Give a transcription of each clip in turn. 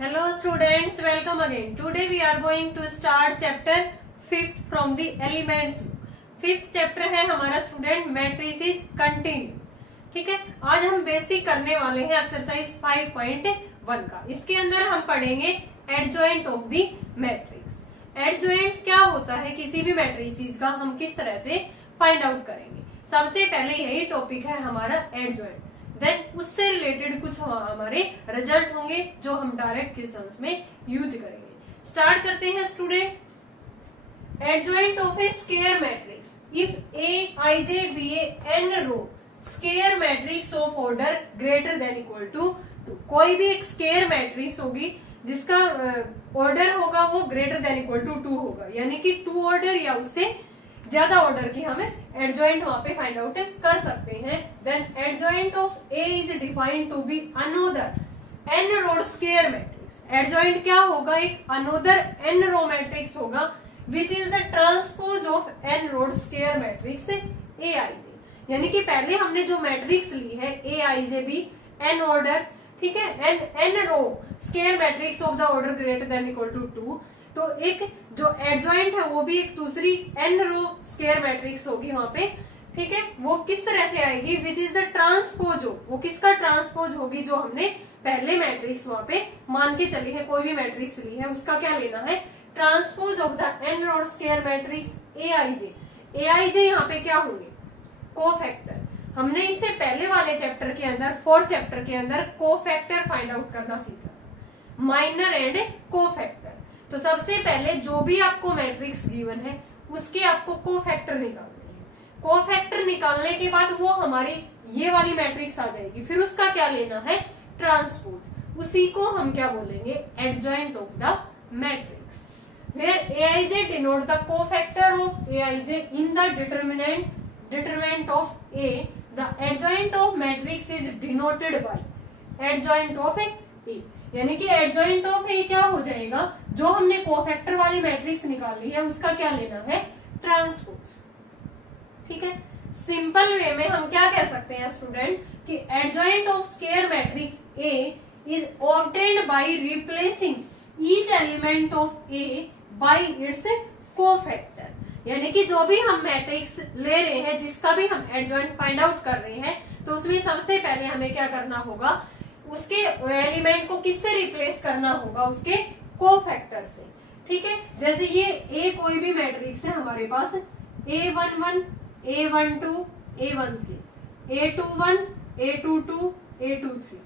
Hello students, welcome again. Today we are going to start chapter 5th from the elements book. 5th chapter है हमारा student matrices continue. ठीक है, आज हम basic करने वाले हैं एक्सरसाइज 5.1 का. इसके अंदर हम पढ़ेंगे adjoint of the matrix. Adjoint क्या होता है किसी भी मैट्रिसेस का, हम किस तरह से फाइंड आउट करेंगे. सबसे पहले यही टॉपिक है हमारा एडजॉइंट. देन उससे रिलेटेड कुछ हमारे रिजल्ट होंगे जो हम डायरेक्ट क्वेश्चंस में यूज करेंगे. स्टार्ट करते हैं student. Adjoint of A square matrix if A I J B N row square matrix of order greater than equal to 2. कोई भी एक स्क्वायर मैट्रिक्स होगी जिसका ऑर्डर होगा वो ग्रेटर देन इक्वल टू 2 होगा, यानी कि 2 ऑर्डर या उससे ज्यादा ऑर्डर की हमें एडजॉइंट वहां पे फाइंड आउट कर सकते हैं. Then adjoint of A is defined to be another n row square matrix. Adjoint क्या होगा, एक अनोदर एन रो मैट्रिक्स होगा which is the transpose of n row square matrix A I J. यानी कि पहले हमने जो मैट्रिक्स ली है A I J B n order, ठीक है, n row square matrix of the order greater than equal to 2. तो एक जो एडजॉइंट है वो भी एक दूसरी एन रो स्क्वायर मैट्रिक्स होगी वहां पे, ठीक है. वो किस तरह से आएगी, विच इज द ट्रांसपोज ऑफ, वो किसका ट्रांसपोज होगी, जो हमने पहले मैट्रिक्स वहां पे मान के चली है, कोई भी मैट्रिक्स ली है उसका क्या लेना है, transpose of the n row square matrix A I J. A I J यहाँ पे क्या होंगे, कोफैक्टर. हमने इससे पहले वाले चैप्टर के अंदर 4th चैप्टर के अंदर कोफैक्टर फाइंड आउट करना सीखा, माइनर एंड कोफैक्टर. तो सबसे पहले जो भी आपको मैट्रिक्स गिवन है उसके आपको कोफैक्टर निकालने हैं. कोफैक्टर निकालने के बाद वो हमारी ये वाली मैट्रिक्स आ जाएगी, फिर उसका क्या लेना है, ट्रांसपोज. उसी को हम क्या बोलेंगे, adjoint of the matrix. Where AIJ denote the cofactor of AIJ in the determinant of A. The adjoint of matrix is denoted by adjoint of A. यानी कि एडजॉइंट ऑफ ए क्या हो जाएगा, जो हमने कोफैक्टर वाली मैट्रिक्स निकाली है उसका क्या लेना है, ट्रांसपोज. ठीक है, सिंपल वे में हम क्या कह सकते हैं स्टूडेंट कि adjoint of square matrix A is obtained by replacing each element of A bye it's cofactor. यानी कि जो भी हम मैट्रिक्स ले रहे हैं, जिसका भी हम एडजॉइंट फाइंड आउट कर रहे हैं, तो उसमें सबसे पहले हमें क्या करना होगा, उसके एलिमेंट को किससे रिप्लेस करना होगा, उसके कोफैक्टर से. ठीक है, जैसे ये ए कोई भी मैट्रिक्स है हमारे पास, A11, A12, A13, A21, A22, A23,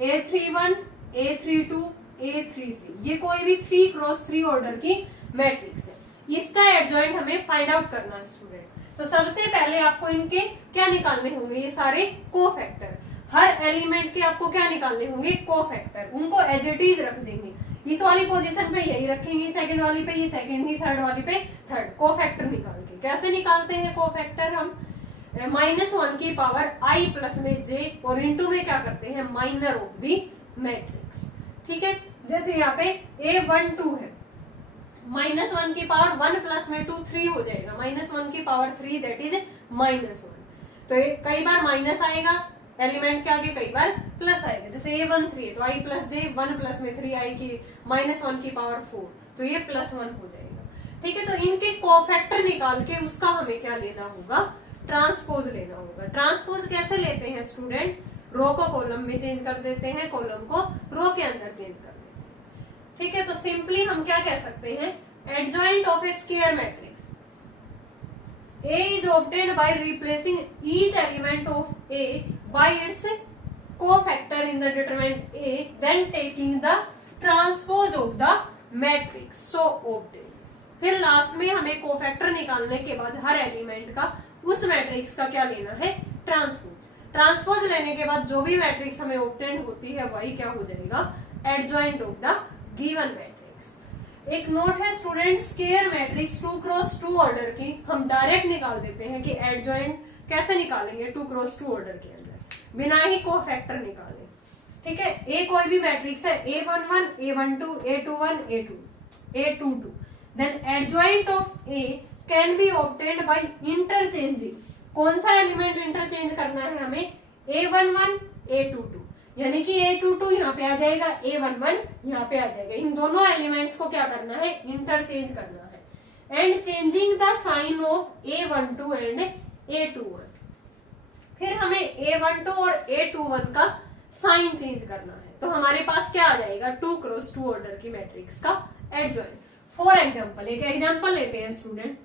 A31, A32, A33. ये कोई भी 3x3 ऑर्डर की मैट्रिक्स है. इसका एडजॉइंट हमें फाइंड आउट करना है स्टूडेंट. तो सबसे पहले आपको इनके क्या निकालने होंगे, ये सारे कोफैक्टर. हर एलिमेंट के आपको क्या निकालने होंगे, कोफैक्टर. उनको एज इट इज रख देंगे. इस वाली पोजीशन पे यही रखेंगे, सेकंड वाली पे ये सेकंड ही, थर्ड वाली पे थर्ड. कोफैक्टर निकाल के कैसे निकालते हैं कोफैक्टर, हम -1 की पावर i प्लस में j और इंटू में क्या करते हैं, माइनर ऑफ दी मैट्रिक्स. ठीक है, जैसे यहाँ पे A12 है, -1 की पावर 1 प्लस में 2 3 हो जाएगा, -1 की पावर 3 दैट इज -1. तो कई बार माइनस आएगा एलिमेंट के आगे, कई बार प्लस आएगा. जैसे A13 है तो i प्लस जे, 1 प्लस में 3i की -1 की पावर 4, तो ये +1 हो जाएगा. ठीक है, तो इनके कोफैक्टर निकाल के उसका हमें क्या लेना होगा, ट्रांसपोज लेना होगा. ट्रांसपोज कैसे लेते हैं स्टूडेंट, रो को कॉलम में चेंज कर देते हैं, कॉलम को रो के अंदर चेंज कर देते हैं. ठीक है, तो सिंपली हम क्या कह सकते हैं, adjoint of A square matrix A is obtained by replacing each element of A by its cofactor in the determinant A, then taking the transpose of the matrix so obtained. फिर last में हमें cofactor निकालने के बाद हर element का उस matrix का क्या लेना है, ट्रांसपोज. ट्रांसपोज लेने के बाद जो भी मैट्रिक्स हमें ऑब्टेन होती है वही क्या हो जाएगा, adjoint of the given matrix. एक नोट है student, square matrix 2x2 order की हम डायरेक्ट निकाल देते हैं कि एडजॉइंट कैसे निकालेंगे 2x2 ऑर्डर के अंदर बिना ही कोफैक्टर निकाले. ठीक है, ए कोई भी मैट्रिक्स है, A11, A12, A21, A22. Then adjoint of A can be obtained by interchanging. कौन सा एलिमेंट इंटरचेंज करना है हमें, A11, A22. यानी कि A22 यहाँ पे आ जाएगा, A11 यहाँ पे आ जाएगा। इन दोनों एलिमेंट्स को क्या करना है, इंटरचेंज करना है। And changing the sign of A12 and A21, फिर हमें A12 और A21 का साइन चेंज करना है। तो हमारे पास क्या आ जाएगा, 2x2 ऑर्डर की मैट्रिक्स का एडजॉइंट। फॉर एग्जाम्पल, एक एग्जाम्पल लेते हैं स्टूडेंट,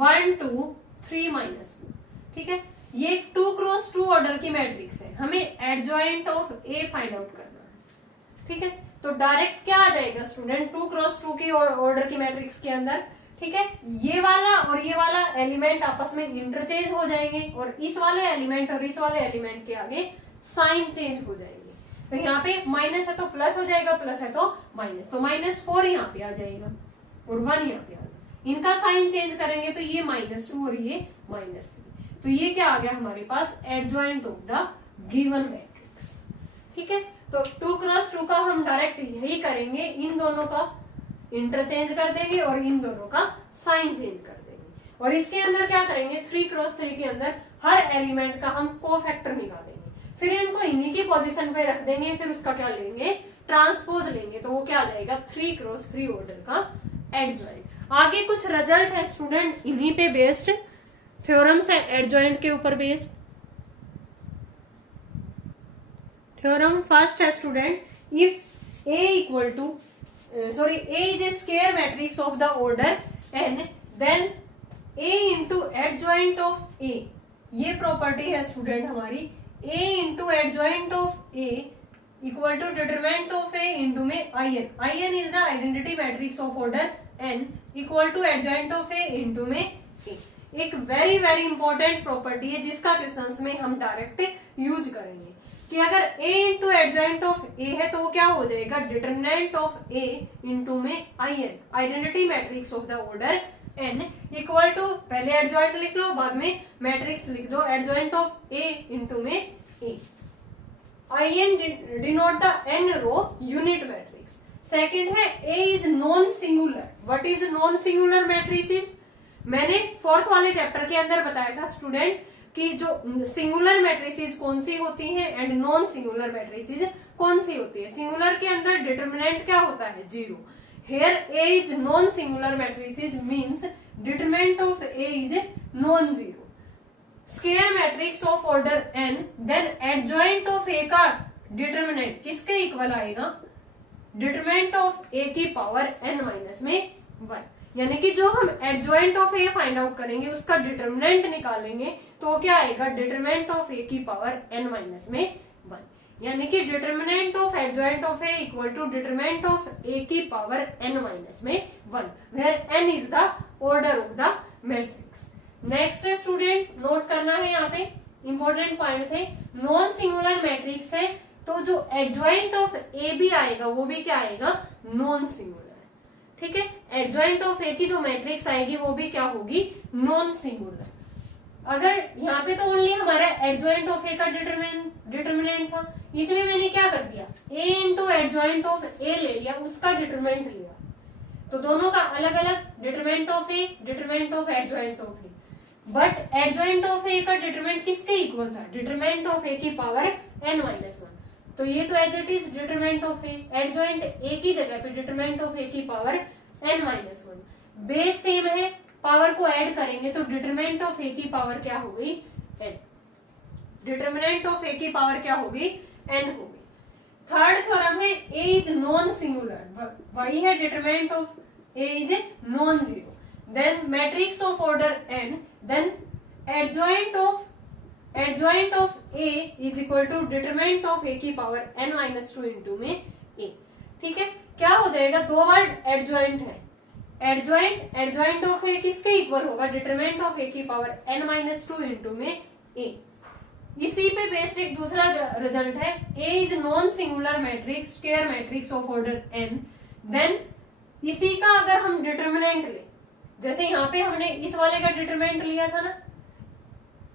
1 2 3 -2, ठीक है। ये एक 2x2 ऑर्डर की मैट्रिक्स है, हमें adjoint of A find out करना है, ठीक है। तो डायरेक्ट क्या आ जाएगा स्टूडेंट, 2x2 की ऑर्डर की मैट्रिक्स के अंदर, ठीक है, ये वाला और ये वाला एलिमेंट आपस में इंटरचेंज हो जाएंगे और इस वाले एलिमेंट और इस वाले एलिमेंट के आगे साइन चेंज हो जाएंगे। तो यहाँ पे माइनस है तो प्लस हो जाएगा, प्लस है तो माइनस, तो -4 यहाँ पे आ जाएगा और 1 यहाँ पे आ जाएगा। इनका साइन चेंज करेंगे तो ये -2 और ये -3, तो ये क्या आ गया हमारे पास, adjoint of the given matrix, ठीक है। तो 2x2 का हम डायरेक्ट यही करेंगे, इन दोनों का इंटरचेंज कर देंगे और इन दोनों का साइन चेंज कर देंगे। और इसके अंदर क्या करेंगे, 3x3 के अंदर हर एलिमेंट का हम कोफैक्टर निकालेंगे, फिर इनको इन्हीं की पोजीशन पे रख देंगे, फिर उसका क्या लेंगे, ट्रांसपोज लेंगे, तो वो क्या आ जाएगा, 3x3 ऑर्डर का एडजॉइंट। आगे कुछ रिजल्ट है स्टूडेंट इन्हीं पे बेस्ड, थ्योरम्स है एडजॉइंट के ऊपर बेस्ड। थ्योरम फर्स्ट है student, if A equal to A is a square matrix of the order n, then A into adjoint of A, ये प्रॉपर्टी है स्टूडेंट हमारी, A into adjoint of A equal to determinant of A into में in is the identity matrix of order n equal to adjoint of A into में A। एक very very important property है जिसका questions में हम direct use करेंगे कि अगर A into adjoint of A है तो वो क्या हो जाएगा, डिटरमिनेंट ऑफ A इंटू में in, identity matrix of the order n equal to, पहले एडजॉइंट लिख लो बाद में मैट्रिक्स लिख दो, एडजॉइंट ऑफ A इंटू में A। in denote the n row unit matrix. Second है A is non singular. What is non singular matrices, मैंने फोर्थ वाले चैप्टर के अंदर बताया था स्टूडेंट कि जो सिंगुलर मैट्रिसेस कौन सी होती हैं एंड नॉन सिंगुलर मैट्रिसेस कौन सी होती है। सिंगुलर के अंदर डिटरमिनेंट क्या होता है, 0। Here A is non singular matrices means determinant of A is non zero. Square matrix of order n, then adjoint of A का डिटरमिनेंट किसके इक्वल आएगा, डिटरमिनेंट ऑफ A की पावर n माइनस में 1, यानी कि जो हम adjoint of A find out करेंगे उसका डिटरमिनेंट निकालेंगे तो क्या आएगा, डिटरमिनेंट ऑफ A की पावर n माइनस में 1, यानी कि determinant of adjoint of A equal to determinant of A की पावर n माइनस में 1, where n is the order of the matrix. Next student note करना है, यहाँ पे इंपॉर्टेंट पॉइंट थे, नॉन सिंगुलर मैट्रिक्स है तो जो एडजॉइंट ऑफ A भी आएगा वो भी क्या आएगा, नॉन सिंगुलर, ठीक है। एडजॉइंट ऑफ A की जो मैट्रिक्स आएगी वो भी क्या होगी, नॉन सिंगुलर। अगर यहाँ पे तो ओनली हमारा एडजॉइंट ऑफ A का डिटरमिनेंट था, इसमें मैंने क्या कर दिया, A into adjoint of A ले लिया, उसका डिटरमिनेंट लिया, तो दोनों का अलग अलग determinant of A, determinant of adjoint of A। But adjoint of A का डिटरमिनेंट किसके इक्वल था, डिटरमिनेंट ऑफ A की पावर n माइनस 1, तो ये तो as it is determinant of A, adjoint A की जगह पे डिटरमिनेंट ऑफ A की power n minus 1, base same है, पावर को ऐड करेंगे तो डिटरमिनेंट ऑफ A की पावर क्या हो गई, n, डिटरमिनेंट ऑफ A की पावर क्या होगी, n होगी। थर्ड थ्योरम है A इज नॉन सिंगुलर, वही है determinant of A is non zero, then matrix of order n, then adjoint of A is equal to determinant of A की power n minus 2 into में A, ठीक है। क्या हो जाएगा, दो वर्ड एडजॉइंट है, एडजॉइंट ऑफ A किसके इक्वल होगा, डिटरमिनेंट ऑफ A की पावर n माइनस 2 इंटू में A। इसी पे बेस्ड एक दूसरा रिजल्ट है, A is non singular matrix, square matrix of order n, then इसी का अगर हम डिटरमिनेंट ले, जैसे यहाँ पे हमने इस वाले का डिटरमिनेंट लिया था ना,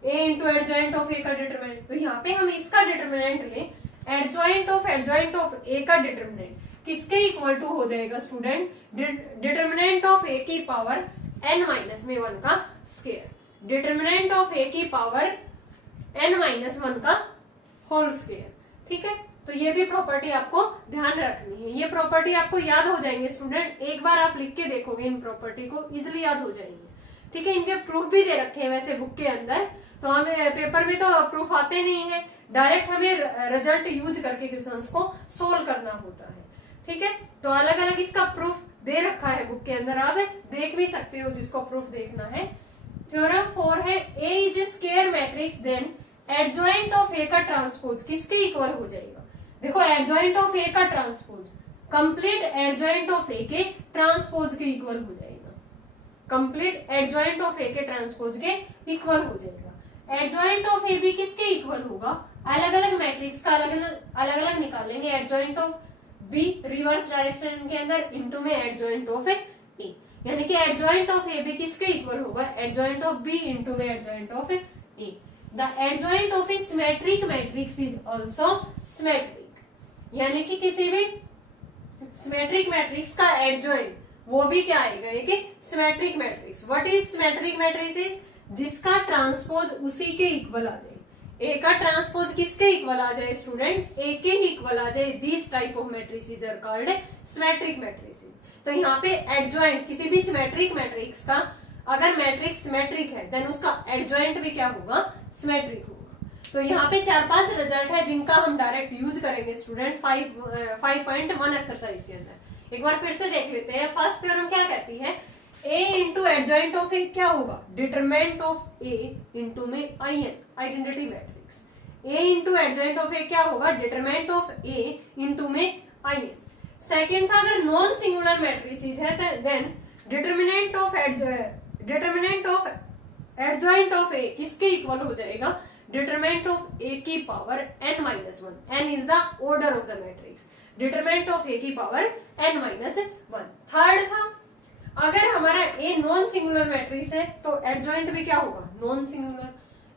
A into adjoint of A का डिटरमिनेंट, तो यहाँ पे हम इसका डिटरमिनेंट ले, एडजॉइंट ऑफ A का डिटरमिनेंट किसके इक्वल टू हो जाएगा स्टूडेंट, डिटरमिनेंट ऑफ A की पावर n माइनस में 1 का स्क्वायर, डिटरमिनेंट ऑफ A की पावर n माइनस 1 का होल स्क्वायर, ठीक है, तो ये भी प्रॉपर्टी आपको ध्यान रखनी है। ये प्रॉपर्टी आपको याद हो जाएंगे स्टूडेंट, एक बार आप लिख के देखोगे इन प्रॉपर्टी को इजिली याद हो जाएंगे। ठीक है, इनके प्रूफ भी दे रखे हैं वैसे बुक के अंदर, तो हमें पेपर में तो प्रूफ आते नहीं है, डायरेक्ट हमें रिजल्ट यूज करके क्वेश्चंस को सोल्व करना होता है। ठीक है, तो अलग अलग इसका प्रूफ दे रखा है बुक के अंदर, आप देख भी सकते हो जिसको प्रूफ देखना है। थ्योरम 4 है A is square matrix then adjoint of A का ट्रांसपोज किसके इक्वल हो जाएगा। देखो एडजॉइंट ऑफ ए का transpose complete adjoint of A के ट्रांसपोज के इक्वल हो जाएगा, कंप्लीट एडजॉइंट ऑफ ए के ट्रांसपोज के इक्वल हो जाएगा। एडजॉइंट ऑफ ए भी किसके इक्वल होगा, अलग अलग मैट्रिक्स का अलग अलग निकालेंगे। Adjoint of be reverse direction के अंदर इनटू में एडजॉइंट ऑफ ए, यानी कि एडजॉइंट ऑफ ए भी किसके इक्वल होगा, एडजॉइंट ऑफ बी इनटू में adjoint of A. The adjoint of A symmetric matrix is also symmetric, यानी कि किसी भी सिमेट्रिक मैट्रिक्स का एडजॉइंट वो भी क्या आएगा, ये कि symmetric matrix. What is symmetric matrix is जिसका ट्रांसपोज उसी के इक्वल आ जाए। ए का ट्रांसपोज किसके इक्वल आ जाए स्टूडेंट, ए के ही इक्वल आ जाए। This type of matrices are called symmetric matrices. तो यहाँ पे एडजॉइंट किसी भी सिमेट्रिक मैट्रिक्स का अगर मैट्रिक्स सिमेट्रिक है देन उसका एडजॉइंट भी क्या होगा, सिमेट्रिक होगा। तो यहाँ पे 4-5 रिजल्ट है जिनका हम डायरेक्ट यूज करेंगे स्टूडेंट 5.1 एक्सरसाइज के अंदर। एक बार फिर से देख लेते हैं। फर्स्ट थ्योरम क्या कहती है, A into adjoint of A क्या होगा, डिटरमिनेंट ऑफ ए इंटू में I n, identity matrix. A into adjoint of A क्या होगा, डिटरमिनेंट ऑफ ए इंटू में आई एन। सेकेंड था अगर नॉन सिंगुलर मैट्रिसेस है then determinant of adjoint of A किसके इक्वल हो जाएगा, डिटरमिनेंट ऑफ ए की power n-1। n is the order of the matrix, determinant of A की power n-1। Third था अगर हमारा ए नॉन सिंगुलर मैट्रिक्स है तो एडजॉइंट भी क्या होगा, non singular.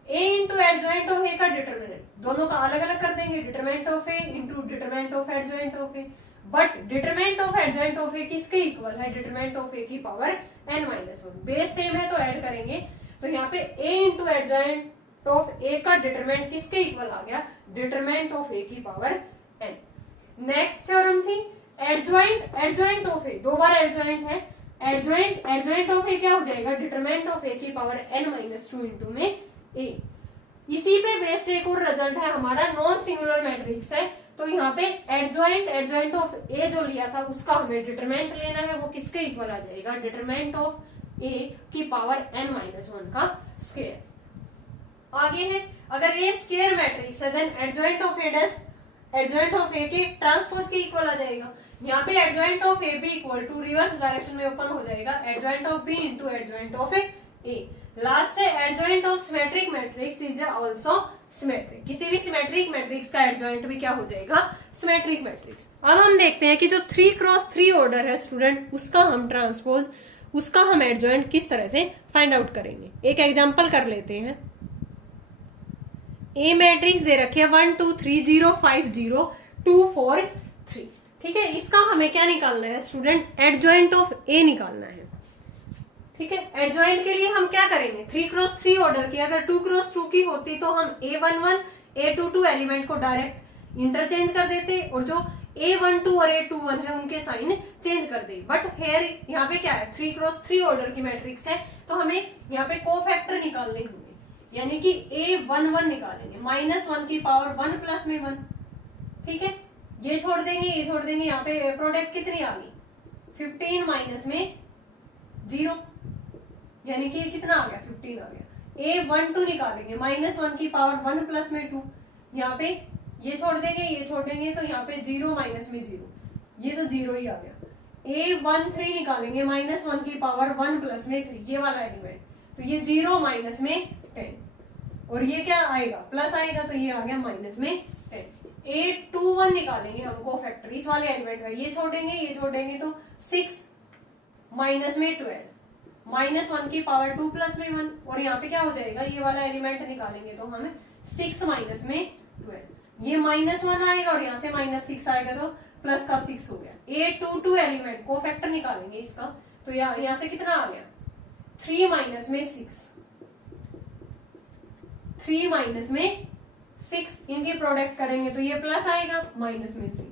A into adjoint of A का डिटरमिनेंट दोनों का अलग अलग कर देंगे, determinant of A into determinant of adjoint of A. But determinant of adjoint of A किसके इक्वल है, डिटरमिनेंट ऑफ ए की पावर n-1। बेस सेम है तो ऐड करेंगे, तो यहाँ पे a into adjoint of A का डिटरमिनेंट किसके इक्वल आ गया, डिटरमिनेंट ऑफ ए की पावर n। नेक्स्ट थ्योरम थी एडजॉइंट ऑफ ए, दो बार एडजॉइंट है, एडजॉइंट ऑफ ए क्या हो जाएगा, डिटरमिनेंट ऑफ ए की पावर n-2 इंटू में a। इसी पे बेस्ड एक और रिजल्ट है हमारा, नॉन सिंगुलर मैट्रिक्स है, तो यहाँ पे एडजॉइंट ऑफ ए जो लिया था उसका हमें डिटरमिनेंट लेना है, वो किसके इक्वल आ जाएगा, डिटरमिनेंट ऑफ ए की पावर n-1 का स्क्वायर। आगे है अगर ए स्क्वायर मैट्रिक्स है देन एडजॉइंट ऑफ ए के ट्रांसपोज के इक्वल आ जाएगा। यहाँ पे adjoint of A B equal to reverse direction में ओपन हो जाएगा, adjoint of B into adjoint of A. Last है adjoint of symmetric matrix is also symmetric, किसी भी सिमेट्रिक मैट्रिक्स का एडजॉइंट भी क्या हो जाएगा, सिमेट्रिक मैट्रिक्स। अब हम देखते हैं कि जो 3x3 ऑर्डर है स्टूडेंट उसका हम ट्रांसपोज, उसका हम एडजॉइंट किस तरह से फाइंड आउट करेंगे। एक एग्जांपल कर लेते हैं। ए मैट्रिक्स दे रखे 1 2 3 0 5 0 2 4 3, ठीक है। इसका हमें क्या निकालना है स्टूडेंट, एडजॉइंट ऑफ ए निकालना है, ठीक है। एडजॉइंट के लिए हम क्या करेंगे, 3x3 ऑर्डर की अगर 2x2 की होती तो हम A11 A22 एलिमेंट को डायरेक्ट इंटरचेंज कर देते और जो A12 और A21 है उनके साइन चेंज कर दे। बट हेयर यहाँ पे क्या है, 3x3 ऑर्डर की मैट्रिक्स है तो हमें यहाँ पे कोफैक्टर निकालने होंगे, यानी कि A11 निकालेंगे, -1 की पावर 1 प्लस में 1, ठीक है। ये छोड़ देंगे, ये छोड़ देंगे, यहाँ पे प्रोडक्ट कितनी आ गई, 15 माइनस में 0, यानी कि ये कितना आ गया, 15 आ गया। A12 निकालेंगे, -1 की पावर 1 प्लस में 2, यहाँ पे ये छोड़ देंगे, ये छोड़ देंगे, तो यहाँ पे 0 माइनस में 0, ये तो 0 ही आ गया। A13 निकालेंगे, -1 की पावर 1 प्लस में 3, ये वाला एलिमेंट, तो ये 0 माइनस में 10, और ये क्या आएगा, प्लस आएगा, तो ये आ गया माइनस में 10। A21 निकालेंगे हमको फैक्टर, इस वाले एलिमेंट में ये छोड़ेंगे, ये छोड़ेंगे, तो 6 माइनस में 12, -1 की पावर 2 प्लस में 1, और यहाँ पे क्या हो जाएगा, ये वाला एलिमेंट निकालेंगे तो हमें 6 माइनस में 12, ये -1 आएगा और यहाँ से -6 आएगा तो प्लस का 6 हो गया। A22 एलिमेंट को फैक्टर निकालेंगे इसका, तो यहाँ से कितना आ गया, 3 माइनस में 6, 3 माइनस में 6, इनकी प्रोडक्ट करेंगे तो ये प्लस आएगा, माइनस में 3,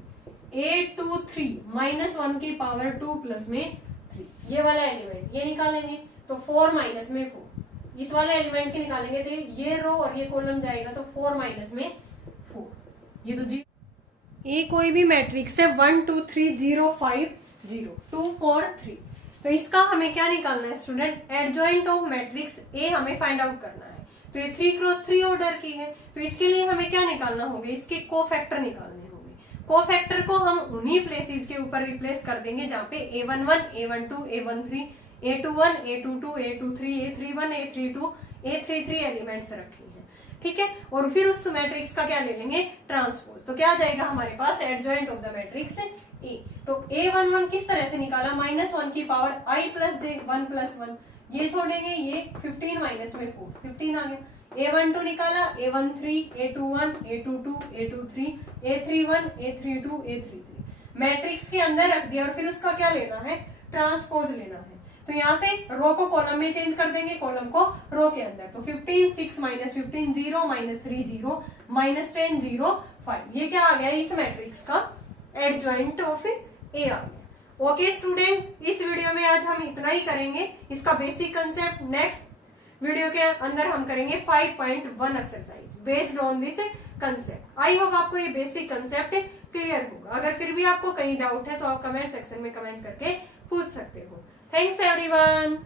8 2 3 -1 की पावर 2 प्लस में 3, ये वाला एलिमेंट ये निकालेंगे तो 4 माइनस में 4, इस वाले एलिमेंट की निकालेंगे तो ये रो और ये कॉलम जाएगा तो 4 माइनस में 4, ये तो जी ये कोई भी मैट्रिक्स है 1 2 3 0 5 0 2 4 3, तो इसका हमें क्या निकालना है student, adjoint of matrix A हमें फाइंड आउट करना है। तो ये 3 क्रॉस 3 ऑर्डर की है, तो इसके लिए हमें क्या निकालना होगा, इसके कोफैक्टर निकालने होंगे। कोफैक्टर को हम उन्हीं प्लेसेस के ऊपर रिप्लेस कर देंगे जहाँ पे a11 a12 a13 a21 a22 a23 a31 a32 a33 elements रखे हैं, ठीक है। और फिर उस मैट्रिक्स का क्या ले लेंगे, ट्रांसपोज, तो क्या आ जाएगा हमारे पास adjoint of the matrix A. तो a11 किस तरह से निकाला, -1 की पावर i प्लस j 1 प्लस 1, ये छोड़ेंगे, ये 15 माइनस में 4 15 आ गया। a12 निकाला, a13 a21 a22 a23 a31 a32 a33 matrix के अंदर रख दिया और फिर उसका क्या लेना है, ट्रांसपोज लेना है। तो यहाँ से रो को कॉलम में चेंज कर देंगे, कॉलम को रो के अंदर, तो 15 6 माइनस 15 0 माइनस 3 0 माइनस 10 0 5, ये क्या आ गया इस मैट्रिक्स का एडजॉइंट ऑफ ए आ गया। ओके स्टूडेंट, इस वीडियो में आज हम इतना ही करेंगे, इसका बेसिक कंसेप्ट नेक्स्ट वीडियो के अंदर हम करेंगे 5.1 exercise based on this concept. I hope आपको ये बेसिक कंसेप्ट क्लियर होगा। अगर फिर भी आपको कहीं डाउट है तो आप कमेंट सेक्शन में कमेंट करके पूछ सकते हो। Thanks everyone.